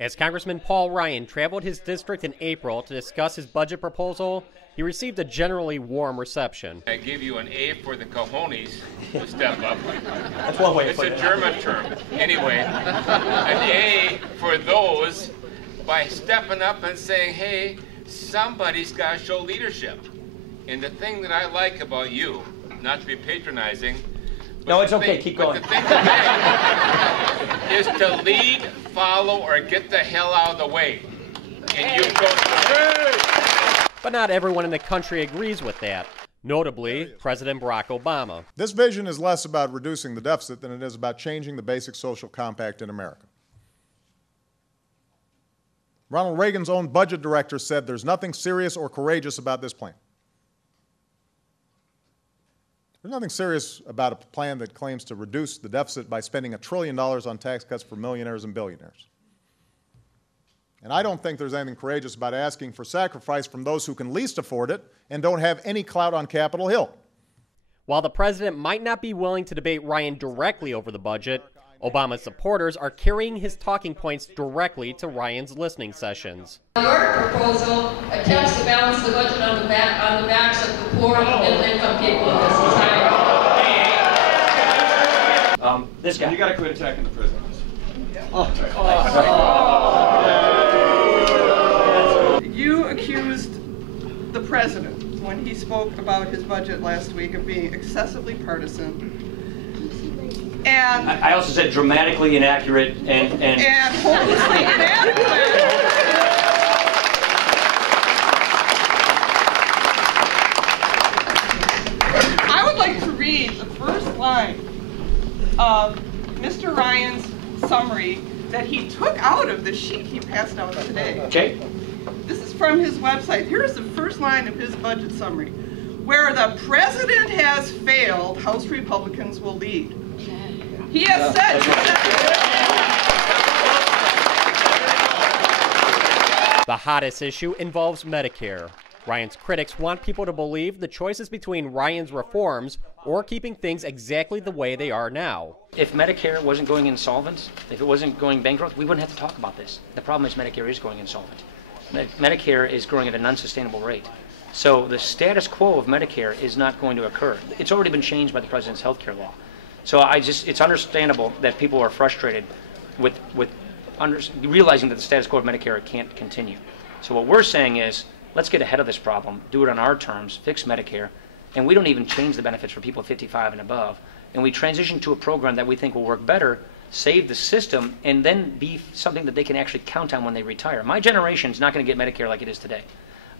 As Congressman Paul Ryan traveled his district in April to discuss his budget proposal, he received a generally warm reception. I give you an A for the cojones to step up. That's one way to put it. It's a German term. Anyway, an A for those by stepping up and saying, hey, somebody's got to show leadership. And the thing that I like about you, not to be patronizing, no, it's okay, keep going. The thing to is to lead, follow, or get the hell out of the way. And you go. But not everyone in the country agrees with that, notably President Barack Obama. This vision is less about reducing the deficit than it is about changing the basic social compact in America. Ronald Reagan's own budget director said there's nothing serious or courageous about this plan. There's nothing serious about a plan that claims to reduce the deficit by spending $1 trillion on tax cuts for millionaires and billionaires. And I don't think there's anything courageous about asking for sacrifice from those who can least afford it and don't have any clout on Capitol Hill. While the president might not be willing to debate Ryan directly over the budget, Obama's supporters are carrying his talking points directly to Ryan's listening sessions. Your proposal attempts to balance the budget on the backs of the poor and middle-income people in this society. This guy. You got to quit attacking the president. You accused the president when he spoke about his budget last week of being excessively partisan. And I also said dramatically inaccurate and hopelessly inadequate. I would like to read the first line of Mr. Ryan's summary that he took out of the sheet he passed out today. Okay. This is from his website. Here's the first line of his budget summary. Where the president has failed, House Republicans will lead. He has said. The hottest issue involves Medicare. Ryan's critics want people to believe the choice is between Ryan's reforms or keeping things exactly the way they are now. If Medicare wasn't going insolvent, if it wasn't going bankrupt, we wouldn't have to talk about this. The problem is Medicare is going insolvent. Medicare is growing at an unsustainable rate. So the status quo of Medicare is not going to occur. It's already been changed by the president's health care law. So it's understandable that people are frustrated with realizing that the status quo of Medicare can't continue. So what we're saying is, let's get ahead of this problem, do it on our terms, fix Medicare, and we don't even change the benefits for people 55 and above. And we transition to a program that we think will work better, save the system, and then be something that they can actually count on when they retire. My generation is not going to get Medicare like it is today.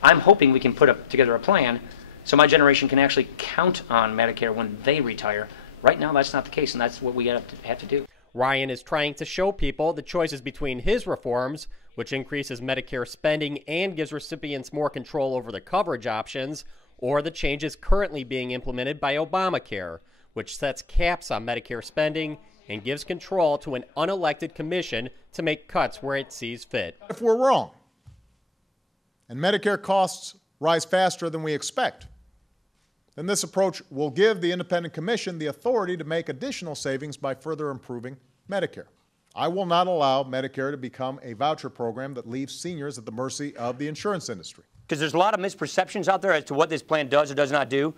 I'm hoping we can put together a plan so my generation can actually count on Medicare when they retire. Right now, that's not the case, and that's what we have to do. Ryan is trying to show people the choices between his reforms, which increases Medicare spending and gives recipients more control over the coverage options, or the changes currently being implemented by Obamacare, which sets caps on Medicare spending and gives control to an unelected commission to make cuts where it sees fit. If we're wrong, and Medicare costs rise faster than we expect, then this approach will give the independent commission the authority to make additional savings by further improving Medicare. I will not allow Medicare to become a voucher program that leaves seniors at the mercy of the insurance industry. Because there's a lot of misperceptions out there as to what this plan does or does not do.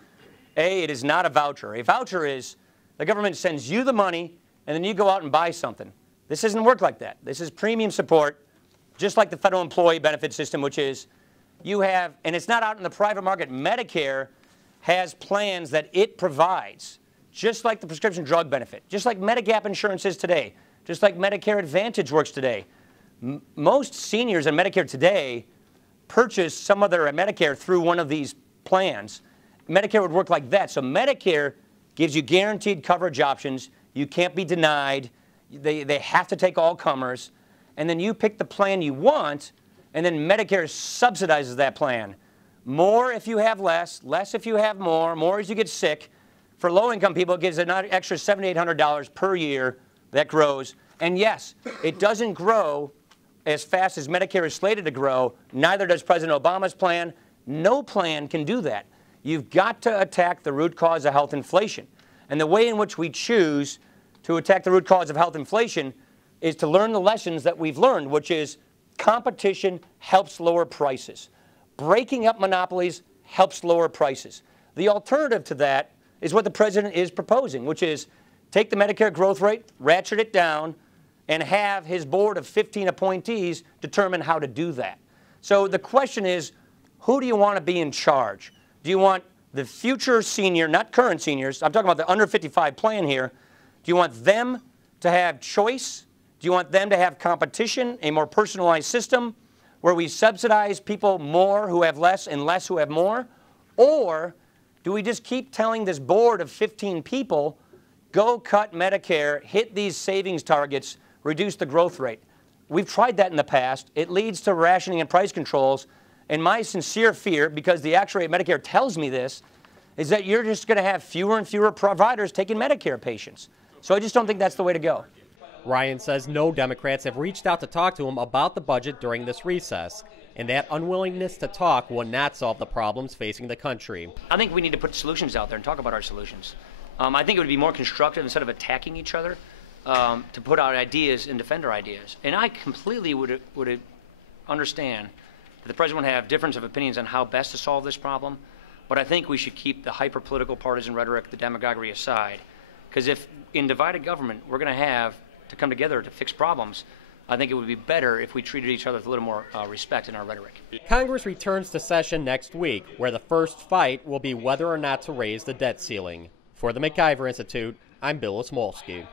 A, it is not a voucher. A voucher is the government sends you the money and then you go out and buy something. This doesn't work like that. This is premium support, just like the federal employee benefit system, which is you have, and it's not out in the private market. Medicare has plans that it provides, just like the prescription drug benefit, just like Medigap insurance is today, just like Medicare Advantage works today. Most seniors in Medicare today purchase some of their Medicare through one of these plans. Medicare would work like that. So Medicare gives you guaranteed coverage options. You can't be denied. They have to take all comers. And then you pick the plan you want, and then Medicare subsidizes that plan. More if you have less, less if you have more as you get sick. For low-income people, it gives an extra $700 to $800 per year that grows. And yes, it doesn't grow as fast as Medicare is slated to grow. Neither does President Obama's plan. No plan can do that. You've got to attack the root cause of health inflation. And the way in which we choose to attack the root cause of health inflation is to learn the lessons that we've learned, which is competition helps lower prices. Breaking up monopolies helps lower prices. The alternative to that is what the president is proposing, which is take the Medicare growth rate, ratchet it down, and have his board of 15 appointees determine how to do that. So the question is, who do you want to be in charge? Do you want the future senior, not current seniors, I'm talking about the under 55 plan here, do you want them to have choice? Do you want them to have competition, a more personalized system where we subsidize people more who have less and less who have more? Or do we just keep telling this board of 15 people, go cut Medicare, hit these savings targets, reduce the growth rate? We've tried that in the past. It leads to rationing and price controls. And my sincere fear, because the actuary at Medicare tells me this, is that you're just going to have fewer and fewer providers taking Medicare patients. So I just don't think that's the way to go. Ryan says no Democrats have reached out to talk to him about the budget during this recess, and that unwillingness to talk will not solve the problems facing the country. I think we need to put solutions out there and talk about our solutions. I think it would be more constructive instead of attacking each other to put out ideas and defend our ideas. And I completely would understand that the president would have difference of opinions on how best to solve this problem, but I think we should keep the hyper-political partisan rhetoric, the demagoguery aside, because if in divided government we're going to have to come together to fix problems, I think it would be better if we treated each other with a little more respect in our rhetoric. Congress returns to session next week, where the first fight will be whether or not to raise the debt ceiling. For the MacIver Institute, I'm Bill Osmolsky.